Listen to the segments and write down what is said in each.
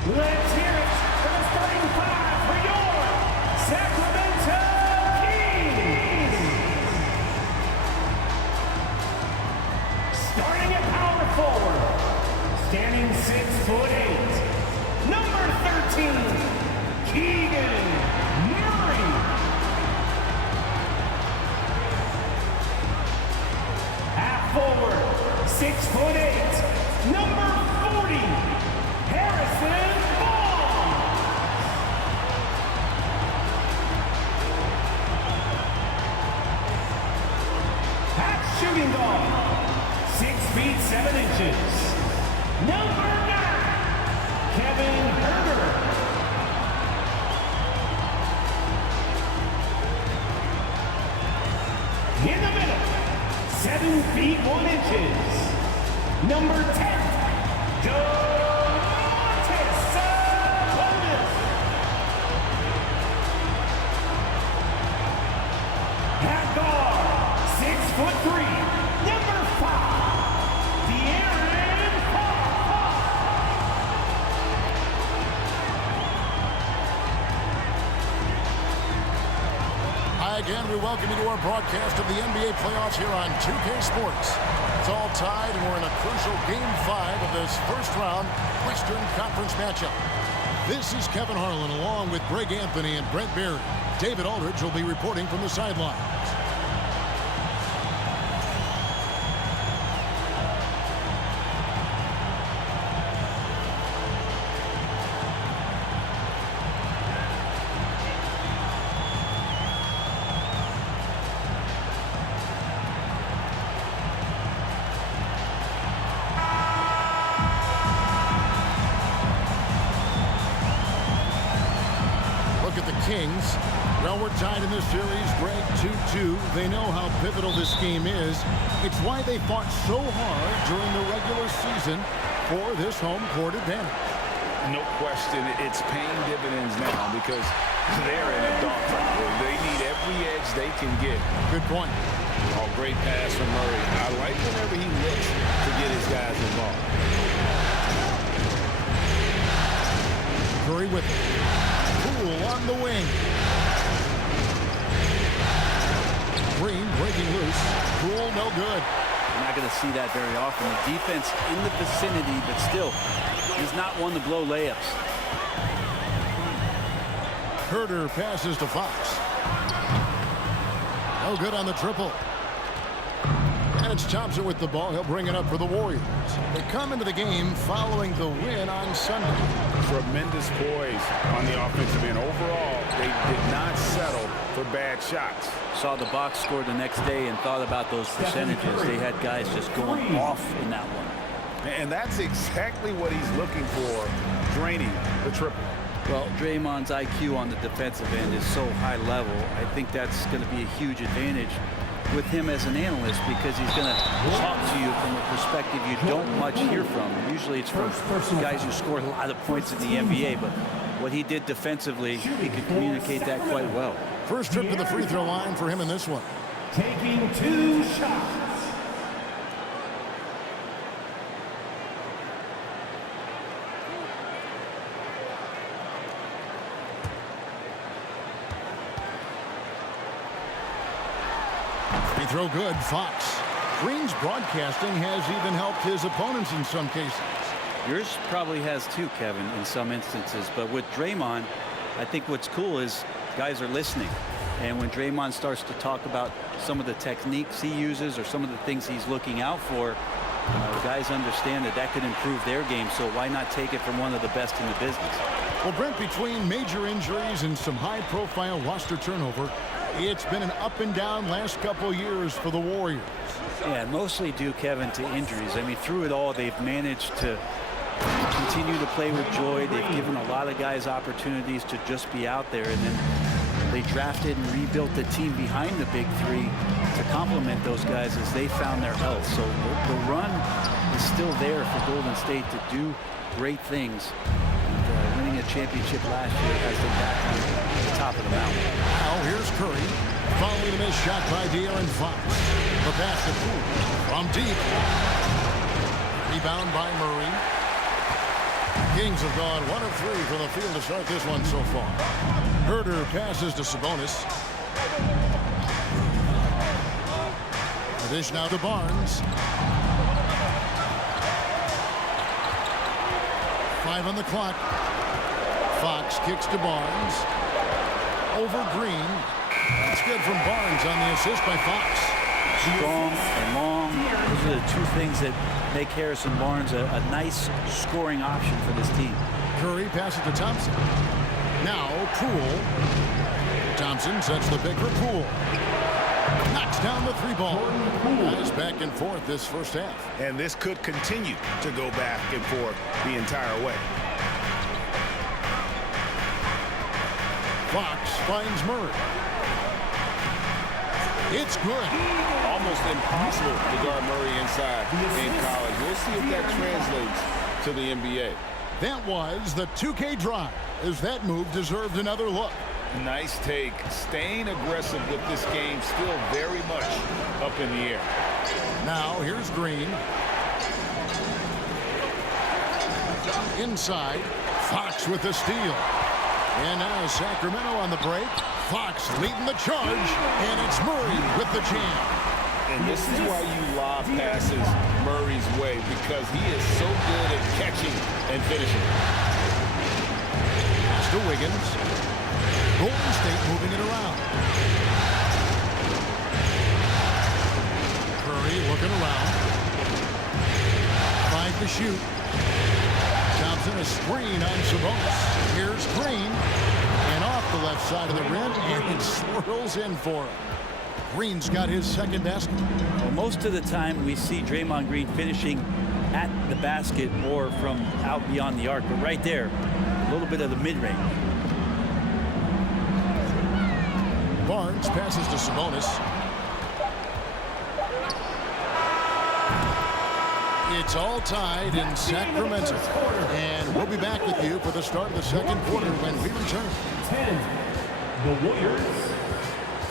Let's hear it for the starting five for your Sacramento Kings. Starting at power forward, standing 6'8", number 13, Keegan Murray. Half forward, 6'8", number 40, Harrison. Shooting guard, 6 feet 7 inches, number 9, Kevin Herter. In the middle, 7 feet 1 inches, number 10, Domantas Sabonis. At guard, 6'3", number 5, De'Aaron Fox. Hi again, we welcome you to our broadcast of the NBA playoffs here on 2K Sports. It's all tied and we're in a crucial Game 5 of this first round Western Conference matchup. This is Kevin Harlan along with Greg Anthony and Brent Berry. David Aldridge will be reporting from the sidelines. Kings. Well, we're tied in this series, Greg, 2-2. They know how pivotal this game is. It's why they fought so hard during the regular season for this home court advantage. No question, it's paying dividends now because they're in a dogfight where they need every edge they can get. Good point. Oh, great pass from Murray. I like whenever he looks to get his guys involved. Curry with it. Poole on the wing. Green breaking loose. Poole no good. You're not going to see that very often. The defense in the vicinity, but still, he's not one to blow layups. Herter passes to Fox. No good on the triple. And it's Thompson with the ball. He'll bring it up for the Warriors. They come into the game following the win on Sunday. Tremendous poise on the offensive end. Overall, they did not settle for bad shots. Saw the box score the next day and thought about those percentages. They had guys just going off in that one. And that's exactly what he's looking for, draining the triple. Well, Draymond's IQ on the defensive end is so high level. I think that's going to be a huge advantage with him as an analyst because he's going to talk to you from a perspective you don't much hear from. Usually it's from guys who scored a lot of points in the NBA, but what he did defensively, he could communicate that quite well. First trip to the free throw line for him in this one. Taking 2 shots. Free throw good, Fox. Green's broadcasting has even helped his opponents in some cases. Yours probably has too, Kevin, in some instances. But with Draymond, I think what's cool is guys are listening. And when Draymond starts to talk about some of the techniques he uses or some of the things he's looking out for, guys understand that that could improve their game. So why not take it from one of the best in the business? Well, Brent, between major injuries and some high-profile roster turnover, it's been an up and down last couple years for the Warriors. Yeah, mostly due, Kevin, to injuries. I mean, through it all, they've managed to continue to play with joy. They've given a lot of guys opportunities to just be out there, and then they drafted and rebuilt the team behind the big three to complement those guys as they found their health. So the run is still there for Golden State to do great things. And, winning a championship last year has them back on the top of the mountain. Now here's Curry, following the missed shot by De'Aaron Fox. The pass to Poole from deep. Rebound by Murray. Kings have gone 1 of 3 from the field to start this one so far. Herder passes to Sabonis. The dish now to Barnes. 5 on the clock. Fox kicks to Barnes. Over Green. That's good from Barnes on the assist by Fox. Strong and long. Those are the two things that make Harrison Barnes a nice scoring option for this team. Curry passes to Thompson. Now Poole. Thompson sets the pick for Poole. Knocks down the 3-ball. Guys back and forth this first half. And this could continue to go back and forth the entire way. Fox finds Murray. It's good. Almost impossible to guard Murray inside in college. We'll see if that translates to the NBA. That was the 2K drive, as that move deserved another look. Nice take. Staying aggressive with this game, still very much up in the air. Now here's Green. Inside, Fox with the steal. And now Sacramento on the break. Fox leading the charge, and it's Murray with the jam. And this is why you lob passes Murray's way, because he is so good at catching and finishing. Pass to Wiggins. Golden State moving it around. Curry looking around. 5 to shoot. Thompson a screen on Sabonis. Here's Green. And off the left side of the rim, and it swirls in for him. Green's got his second basket. Well, most of the time we see Draymond Green finishing at the basket or from out beyond the arc, but right there, a little bit of the mid-range. Barnes passes to Sabonis. It's all tied in Sacramento. And we'll be back with you for the start of the second quarter when we return. 10. The Warriors.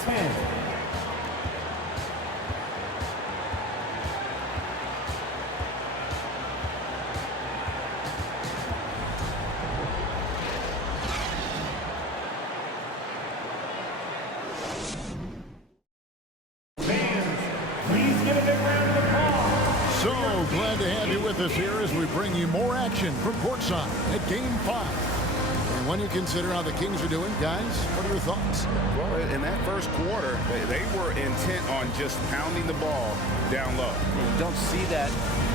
10. Glad to have you with us here as we bring you more action from courtside at Game 5. And when you consider how the Kings are doing, guys, what are your thoughts? Well, in that first quarter, they were intent on just pounding the ball down low. You don't see that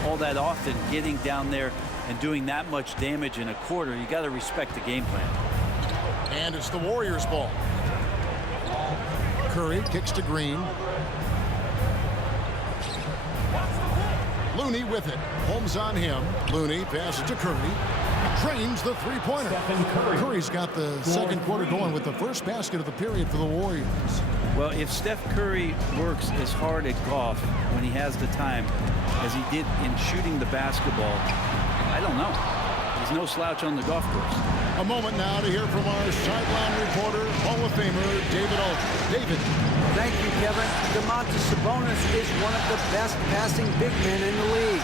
all that often, getting down there and doing that much damage in a quarter. You got to respect the game plan. And it's the Warriors' ball. Curry kicks to Green. Looney with it. Holmes on him. Looney passes to Curry. Drains the three-pointer. Curry's got the second quarter going with the first basket of the period for the Warriors. Well, if Steph Curry works as hard at golf when he has the time as he did in shooting the basketball, I don't know. He's no slouch on the golf course. A moment now to hear from our sideline reporter, Hall of Famer David Aldridge. David. Thank you, Kevin. Domantas Sabonis is one of the best passing big men in the league.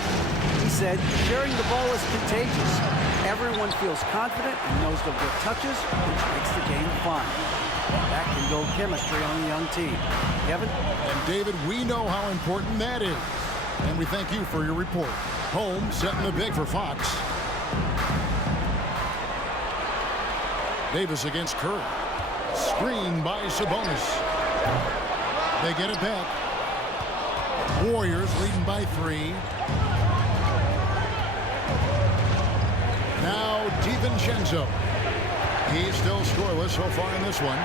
He said, sharing the ball is contagious. Everyone feels confident and knows the good touches, which makes the game fun. That can build chemistry on a young team. Kevin? And David, we know how important that is. And we thank you for your report. Holmes setting the big for Fox. Davis against Curry. Screen by Sabonis. They get it back. Warriors leading by 3. Now DiVincenzo. He's still scoreless so far in this one.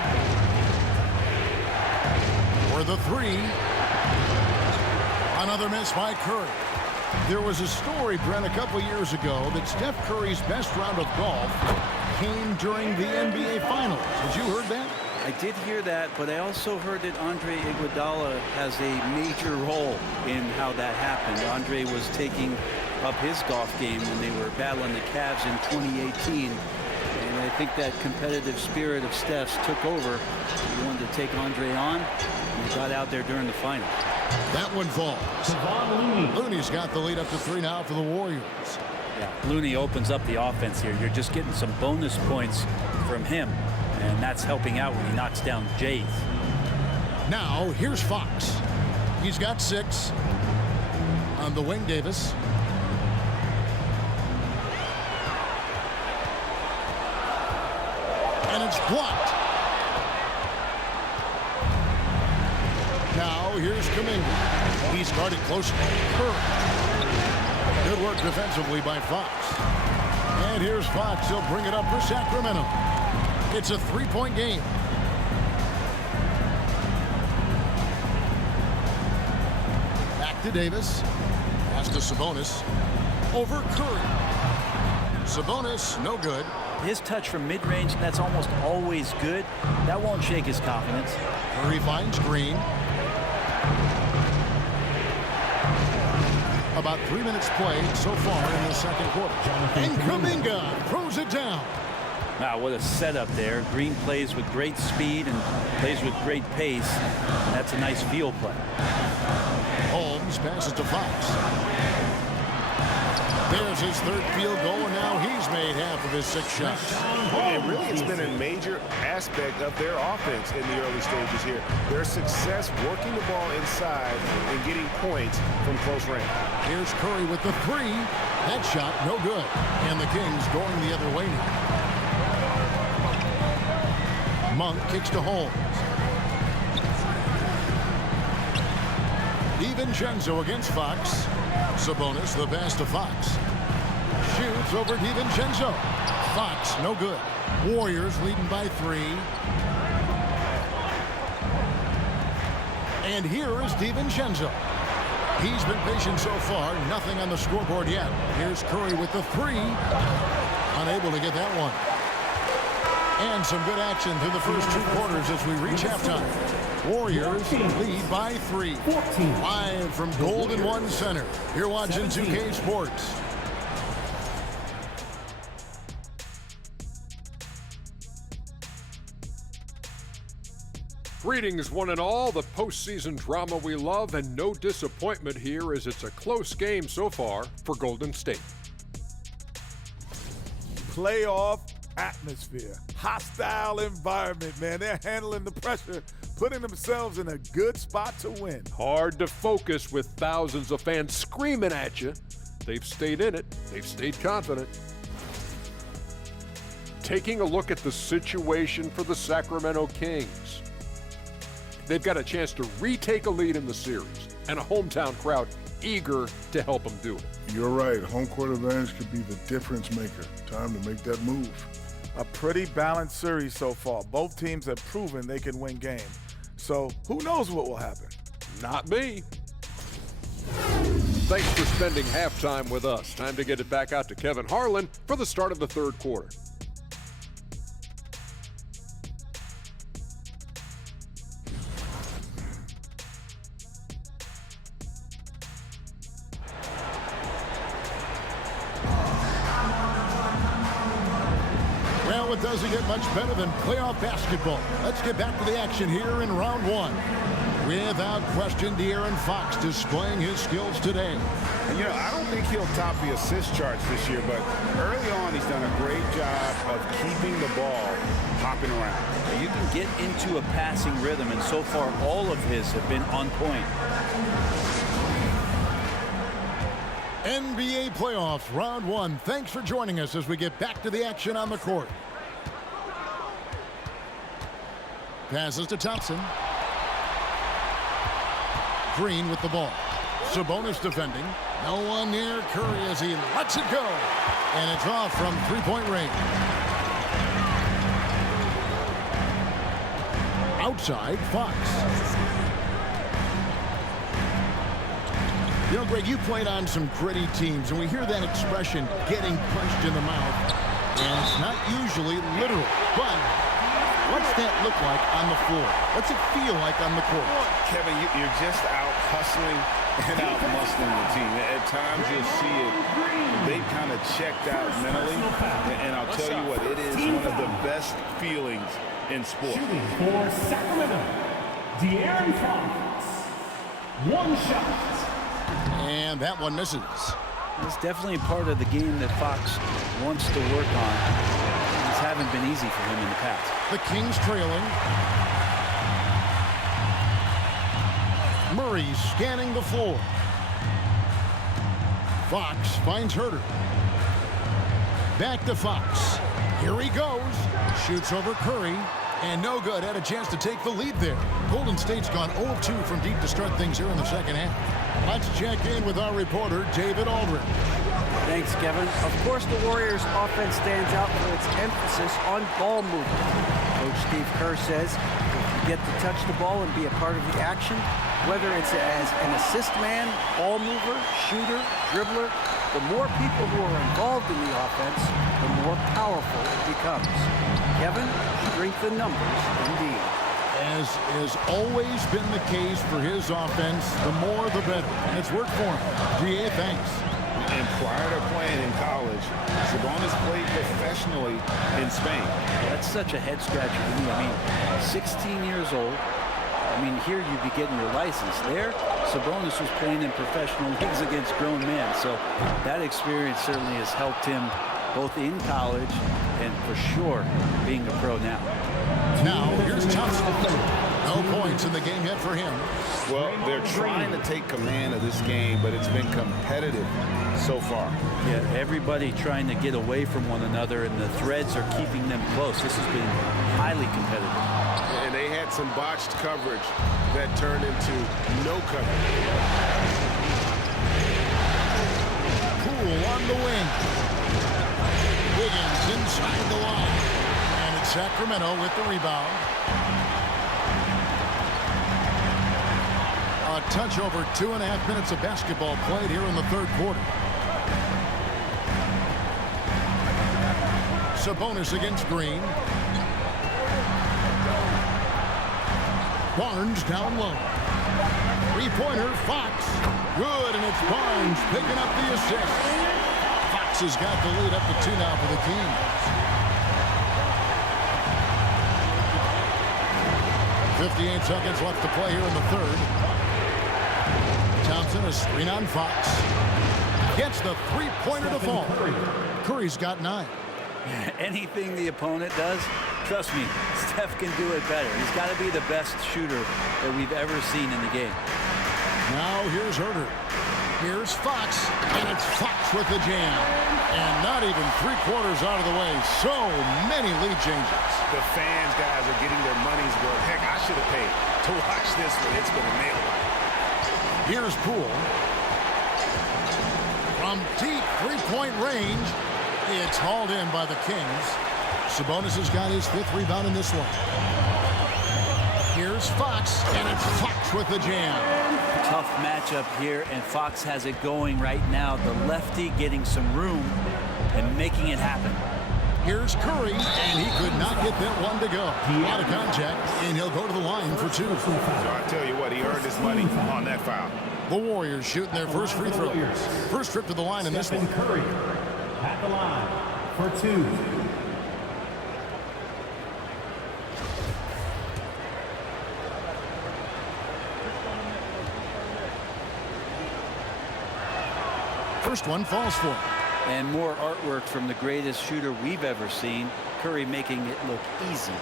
For the 3. Another miss by Curry. There was a story, Brent, a couple years ago that Steph Curry's best round of golf came during the NBA Finals. Had you heard that? I did hear that, but I also heard that Andre Iguodala has a major role in how that happened. Andre was taking up his golf game when they were battling the Cavs in 2018. And I think that competitive spirit of Steph's took over. He wanted to take Andre on, and he got out there during the final. That one falls. Looney's got the lead up to 3 now for the Warriors. Yeah, Looney opens up the offense here. You're just getting some bonus points from him, and that's helping out when he knocks down Jays. Now, here's Fox. He's got 6 on the wing. Davis. And it's blocked. Now, here's Kuminga. He's guarded close. Good work defensively by Fox. And here's Fox. He'll bring it up for Sacramento. It's a 3-point game. Back to Davis. Pass to Sabonis. Over Curry. Sabonis, no good. His touch from mid-range, that's almost always good. That won't shake his confidence. Curry finds Green. About 3 minutes played so far in the second quarter. And Kuminga throws it down. Wow, what a setup there. Green plays with great speed and plays with great pace. That's a nice field play. Holmes passes to Fox. There's his 3rd field goal, and now he's made half of his 6 shots. And really, it's been a major aspect of their offense in the early stages here. Their success working the ball inside and getting points from close range. Here's Curry with the 3. That shot, no good. And the Kings going the other way now. Monk kicks to Holmes. DiVincenzo against Fox. Sabonis, the pass to Fox. Shoots over DiVincenzo. Fox, no good. Warriors leading by 3. And here is DiVincenzo. He's been patient so far. Nothing on the scoreboard yet. Here's Curry with the 3. Unable to get that one. And some good action through the first 2 quarters as we reach halftime. Warriors lead by 3. Live from Golden One Center. You're watching 2K Sports. Greetings, one and all. The postseason drama we love, and no disappointment here as it's a close game so far for Golden State. Playoff atmosphere, hostile environment, man. They're handling the pressure, putting themselves in a good spot to win. Hard to focus with thousands of fans screaming at you. They've stayed in it. They've stayed confident. Taking a look at the situation for the Sacramento Kings. They've got a chance to retake a lead in the series, and a hometown crowd eager to help them do it. You're right. Home court advantage could be the difference maker. Time to make that move. A pretty balanced series so far. Both teams have proven they can win games. So who knows what will happen? Not me. Thanks for spending halftime with us. Time to get it back out to Kevin Harlan for the start of the 3rd quarter. Well, it doesn't get much better than playoff basketball. Let's get back to the action here in round 1. Without question, De'Aaron Fox displaying his skills today. And, I don't think he'll top the assist charts this year, but early on he's done a great job of keeping the ball hopping around. You can get into a passing rhythm, and so far all of his have been on point. NBA playoffs, round 1. Thanks for joining us as we get back to the action on the court. Passes to Thompson. Green with the ball. Sabonis defending. No one near Curry as he lets it go. And it's off from 3-point range. Outside, Fox. Greg, you played on some gritty teams, and we hear that expression, getting punched in the mouth. And it's not usually literal, but what's that look like on the floor? What's it feel like on the court? Kevin, you're just out hustling and out muscling the team. At times you'll see it. They kind of checked out mentally. And I'll tell you what, it is one of the best feelings in sport. Shooting for Sacramento, De'Aaron Fox. 1 shot. And that one misses. It's definitely part of the game that Fox wants to work on. These haven't been easy for him in the past. The Kings trailing. Murray's scanning the floor. Fox finds Herter. Back to Fox. Here he goes. Shoots over Curry. And no good. Had a chance to take the lead there. Golden State's gone 0-2 from deep to start things here in the second half. Let's check in with our reporter, David Aldridge. Thanks, Kevin. Of course, the Warriors' offense stands out for its emphasis on ball movement. Coach Steve Kerr says if you get to touch the ball and be a part of the action, whether it's as an assist man, ball mover, shooter, dribbler, the more people who are involved in the offense, the more powerful it becomes. Kevin, strength in numbers, indeed. As has always been the case for his offense, the more the better. And it's worked for him. GA, thanks. And prior to playing in college, Sabonis played professionally in Spain. That's such a head scratcher to me. I mean, 16 years old. I mean, here you'd be getting your license. There, Sabonis was playing in professional leagues against grown men. So that experience certainly has helped him both in college and for sure being a pro now. Now, here's Thompson. No points in the game yet for him. Well, they're trying to take command of this game, but it's been competitive so far. Yeah, everybody trying to get away from one another, and the threads are keeping them close. This has been highly competitive. And they had some botched coverage that turned into no coverage. Poole on the wing. Wiggins inside the line. And it's Sacramento with the rebound. A touch over 2.5 minutes of basketball played here in the third quarter. Sabonis against Green. Barnes down low. Three-pointer, Fox. Good, and it's Barnes picking up the assist. Fox has got the lead up to 2 now for the Kings. 58 seconds left to play here in the third. Thompson, a screen on Fox. Gets the three-pointer to fall. Curry's got 9. Anything the opponent does, trust me, Steph can do it better. He's got to be the best shooter that we've ever seen in the game. Now here's Herter. Here's Fox, and it's Fox with the jam. And not even 3/4 out of the way. So many lead changes. The fans, guys, are getting their money's worth. Heck, I should have paid to watch this one. It's been a nail biter. Here's Poole. From deep three-point range, it's hauled in by the Kings. Sabonis has got his 5th rebound in this one. Here's Fox, and it's Fox with the jam. Tough matchup here, and Fox has it going right now. The lefty getting some room and making it happen. Here's Curry, and he could not get that one to go. A lot of contact, and he'll go to the line for 2. So I tell you what, he earned his money on that foul. The Warriors shooting their first free throw. First trip to the line in this one. Curry at the line for 2. First one falls for him. And more artwork from the greatest shooter we've ever seen. Curry making it look easy.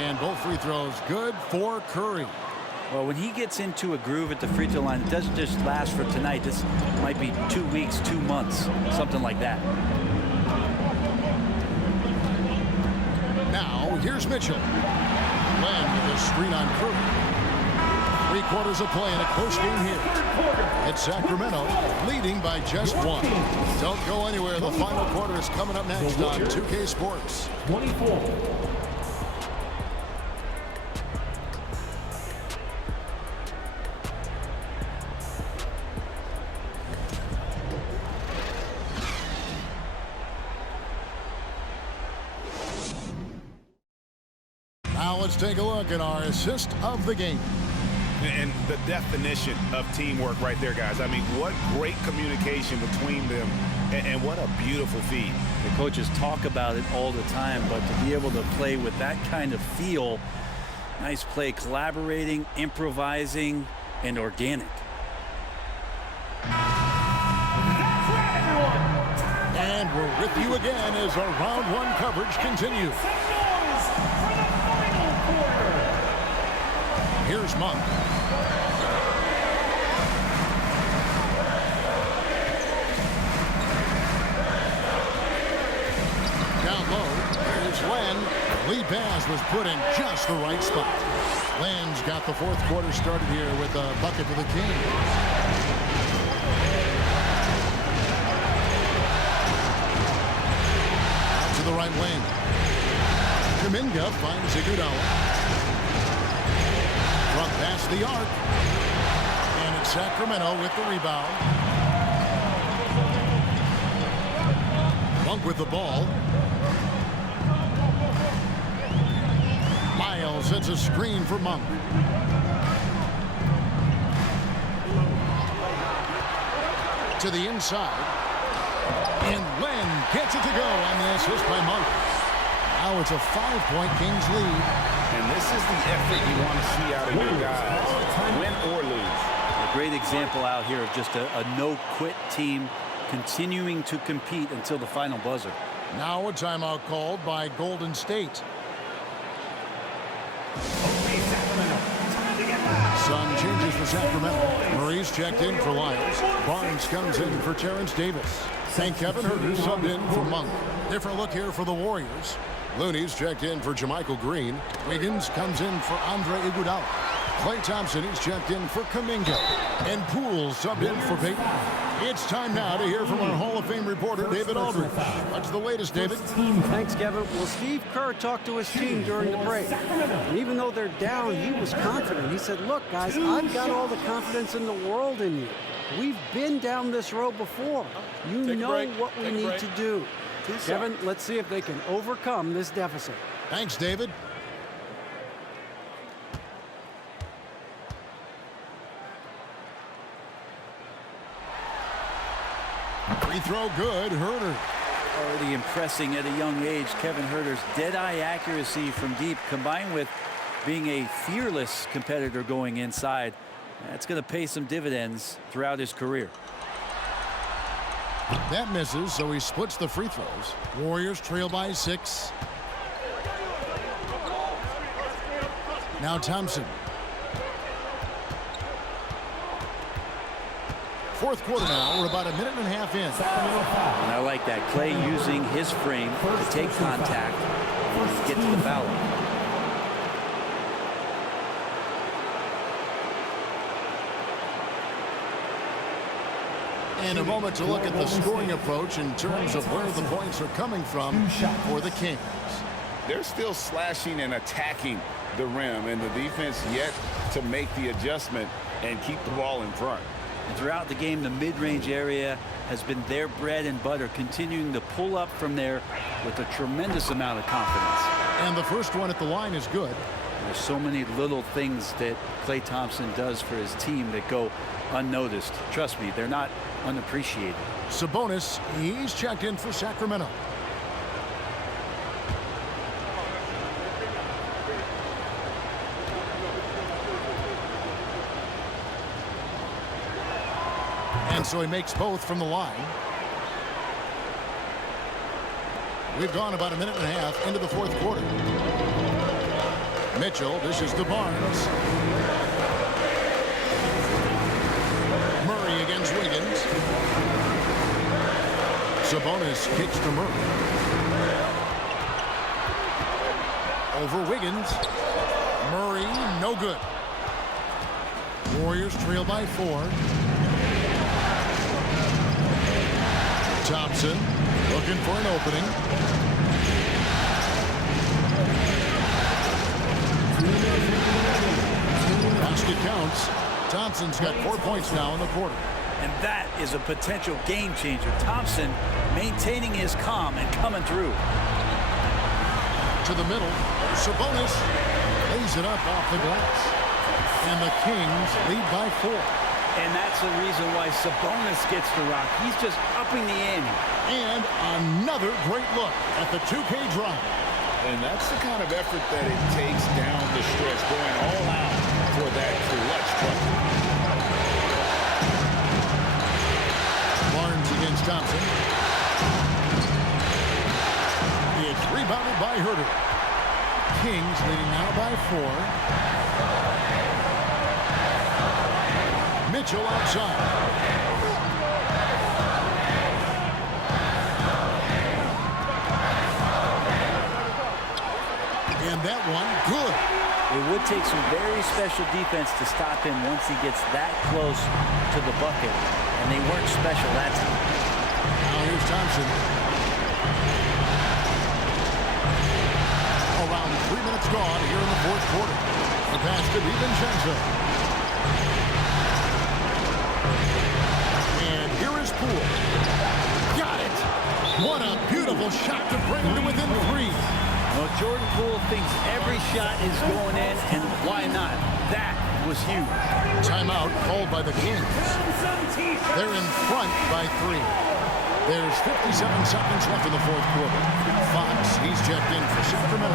And both free throws good for Curry. Well, when he gets into a groove at the free throw line, it doesn't just last for tonight. This might be 2 weeks, 2 months, something like that. Now, here's Mitchell. Len with a screen on Curry. 3/4 of play in a close game here. It's Sacramento leading by just 1. Don't go anywhere. The final quarter is coming up next on 2K Sports. 24. Now let's take a look at our assist of the game. And the definition of teamwork right there, guys. I mean, what great communication between them, and what a beautiful feed. The coaches talk about it all the time, but to be able to play with that kind of feel, nice play, collaborating, improvising, and organic. And we're with you again as our round one coverage continues. Here's Monk. Down low, here's Len. Lead pass was put in just the right spot. Len's got the fourth quarter started here with a bucket for the Kings. Out to the right wing. Kuminga finds Iguodala. Front past the arc. And it's Sacramento with the rebound. Monk with the ball. Miles sets a screen for Monk. To the inside. And Len gets it to go on the assist by Monk. Now it's a 5-point Kings lead. And this is the effort you want to see out of your guys, win or lose. A great example out here of just a no-quit team continuing to compete until the final buzzer. Now a timeout called by Golden State. Sun changes for Sacramento. Murray's checked in for Lyles. Barnes comes in for Terrence Davis. St. Kevin Huerter subbed in for Monk. Different look here for the Warriors. Looney's checked in for Jermichael Green. Wiggins comes in for Andre Iguodala. Klay Thompson is checked in for Kuminga. And Poole subbed in for Payton. It's time now to hear from our Hall of Fame reporter, David Aldridge. What's the latest, David? Thanks, Kevin. Well, Steve Kerr talked to his team during the break. And even though they're down, he was confident. He said, look, guys, I've got all the confidence in the world in you. We've been down this road before. You know what we need to do. Kevin, let's see if they can overcome this deficit. Thanks, David. Free throw good, Huerter. Already impressing at a young age, Kevin Huerter's dead-eye accuracy from deep, combined with being a fearless competitor going inside. That's going to pay some dividends throughout his career. That misses, so he splits the free throws. Warriors trail by 6. Now Thompson. Fourth quarter now. We're about a minute and a half in. And I like that. Klay using his frame to take contact and get to the foul line. And a moment to look at the scoring approach in terms of where the points are coming from for the Kings. They're still slashing and attacking the rim, and the defense yet to make the adjustment and keep the ball in front. And throughout the game, the mid-range area has been their bread and butter, continuing to pull up from there with a tremendous amount of confidence. And the first one at the line is good. There's so many little things that Klay Thompson does for his team that go unnoticed. Trust me, they're not unappreciated. Sabonis, he's checked in for Sacramento. And so he makes both from the line. We've gone about a minute and a half into the fourth quarter. Mitchell dishes to Barnes. Murray against Wiggins. Sabonis kicks to Murray. Over Wiggins. Murray, no good. Warriors trail by 4. Thompson looking for an opening. Basket counts. Thompson's got 4 points now in the quarter. And that is a potential game changer. Thompson maintaining his calm and coming through. To the middle. Sabonis lays it up off the glass. And the Kings lead by 4. And that's the reason why Sabonis gets the rock. He's just upping the ante. And another great look at the 2K drive. And that's the kind of effort that it takes down the stretch, going all out for that clutch bucket. Barnes against Thompson. It's rebounded by Herter. Kings leading now by 4. Mitchell outside. And that one, good. It would take some very special defense to stop him once he gets that close to the bucket. And they weren't special that time. Now here's Thompson. Around 3 minutes gone here in the fourth quarter. The pass to DiVincenzo. And here is Poole. Got it. What a beautiful shot to bring him to within 3. Well, Jordan Poole thinks every shot is going in, and why not? That was huge. Timeout called by the Kings. They're in front by 3. There's 57 seconds left in the fourth quarter. Fox, he's checked in for Sacramento.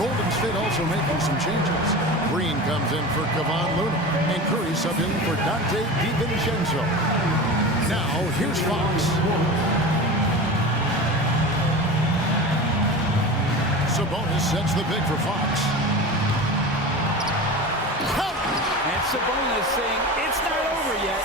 Golden State also making some changes. Green comes in for Kevon Looney, and Curry subbed in for Dante DiVincenzo. Now, here's Fox. Sabonis sets the pick for Fox. And Sabonis saying it's not over yet.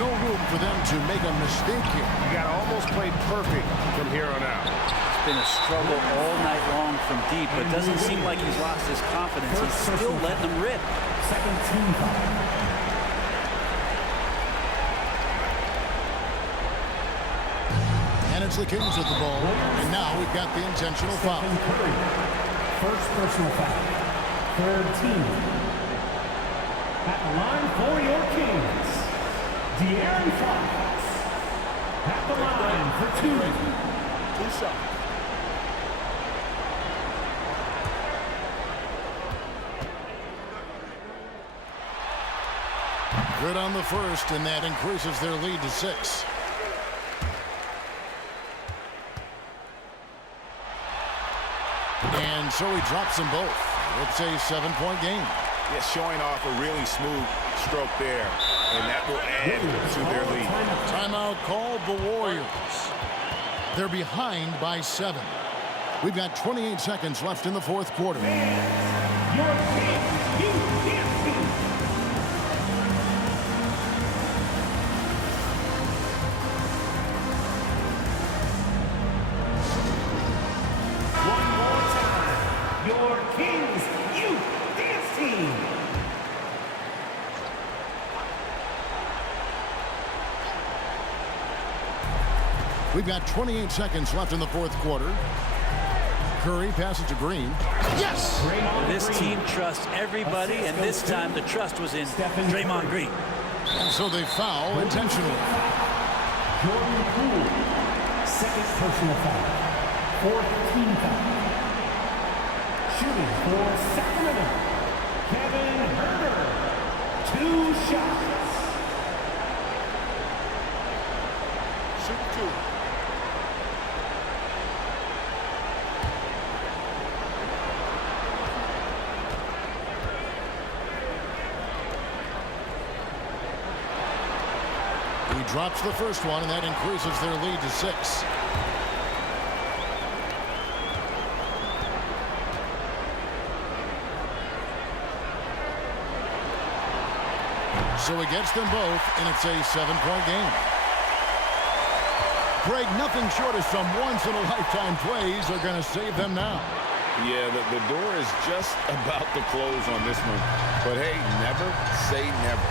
No room for them to make a mistake here. You got to almost play perfect from here on out. It's been a struggle all night long from deep, but doesn't seem like he's lost his confidence. He's still letting them rip. Second team foul. And it's the Kings with the ball. And now we've got the intentional foul. First personal foul. Third team. At the line for your Kings, De'Aaron Fox. At the line for 2. 2 shots. Good on the first, and that increases their lead to 6. And so he drops them both. It's a 7-point game. Yeah, showing off a really smooth stroke there, and that will add to their lead. Timeout called the Warriors. They're behind by 7. We've got 28 seconds left in the fourth quarter. Your Kings, you can't beat. One more time. Your Kings Youth Dance Team. We've got 28 seconds left in the fourth quarter. Curry passes to Green. Yes! This team trusts everybody, and this time the trust was in Draymond Green. And so they foul intentionally. Jordan Poole, second personal foul. Fourth team foul. Shooting for Sacramento, Kevin Herter. 2 shots. Shoot 2. He drops the first one, and that increases their lead to 6. So he gets them both, and it's a 7-point game. Greg, nothing short of some once-in-a-lifetime plays are going to save them now. Yeah, the door is just about to close on this one. But hey, never say never.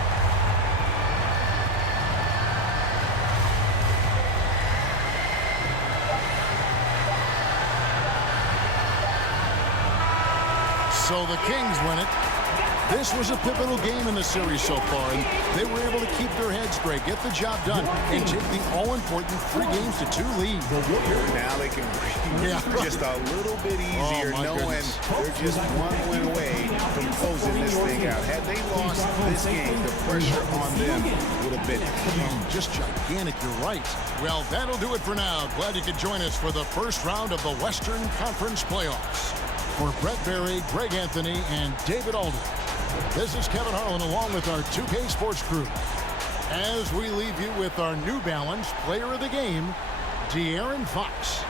So the Kings win it. This was a pivotal game in the series so far, and they were able to keep their heads straight, get the job done, and take the all-important 3 games to 2 lead. Now they can breathe Yeah. Just a little bit easier knowing they're just one win away from closing this thing out. Had they lost this game, the pressure on them would have been huge. Just gigantic, you're right. Well, that'll do it for now. Glad you could join us for the first round of the Western Conference Playoffs. For Brett Berry, Greg Anthony, and David Aldridge, this is Kevin Harlan along with our 2K Sports crew, as we leave you with our New Balance Player of the Game, De'Aaron Fox.